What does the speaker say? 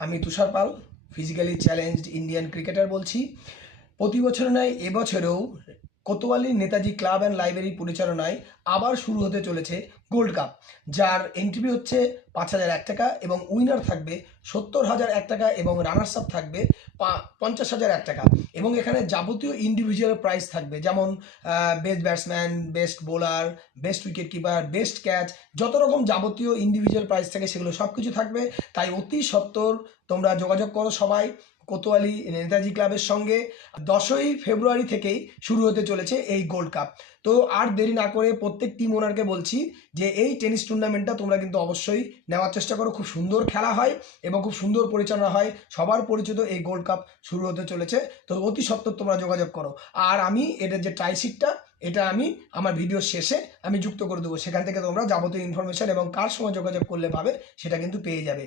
আমি Tushar Pal, physically challenged Indian cricketer বলছি। প্রতি বছর নয়, এবছরেও Kotwali Netaji club and library পরিচালনায় আবার শুরু হতে চলেছে গোল্ড কাপ, যার এন্ট্রি হচ্ছে ৫,০০০ টাকা এবং উইনার থাকবে ৭০,০০০ টাকা এবং রানার্স আপ থাকবে ৫০,০০০ টাকা। এবং এখানে যাবতীয় ইন্ডিভিজুয়াল প্রাইজ থাকবে, যেমন best batsman, best bowler, best wicket keeper, best catch, যত রকম যাবতীয় ইন্ডিভিজুয়াল প্রাইজ থাকে সেগুলো সব কিছু থাকবে। তাই অতি সত্বর তোমরা যোগাযোগ করো সবাই কোতোয়ালি নেতাজি ক্লাবের সঙ্গে। ১০ই ফেব্রুয়ারি থেকেই শুরু হতে চলেছে এই গোল্ড কাপ। তো আর দেরি না করে প্রত্যেক টিম ওনারকে বলছি যে এই টেনিস টুর্নামেন্টটা তোমরা কিন্তু অবশ্যই নেওয়ার চেষ্টা করো। খুব সুন্দর খেলা হয় এবং খুব সুন্দর পরিচালনা হয়, সবার পরিচিত এই গোল্ড কাপ শুরু হতে চলেছে। তো অতি সত্বর তোমরা যোগাযোগ করো। আর আমি এটার যে ট্রাইশিটটা, এটা আমি আমার ভিডিওর শেষে আমি যুক্ত করে দেবো, সেখান থেকে তোমরা যাবতীয় ইনফরমেশন এবং কার সঙ্গে যোগাযোগ করলে পাবে সেটা কিন্তু পেয়ে যাবে।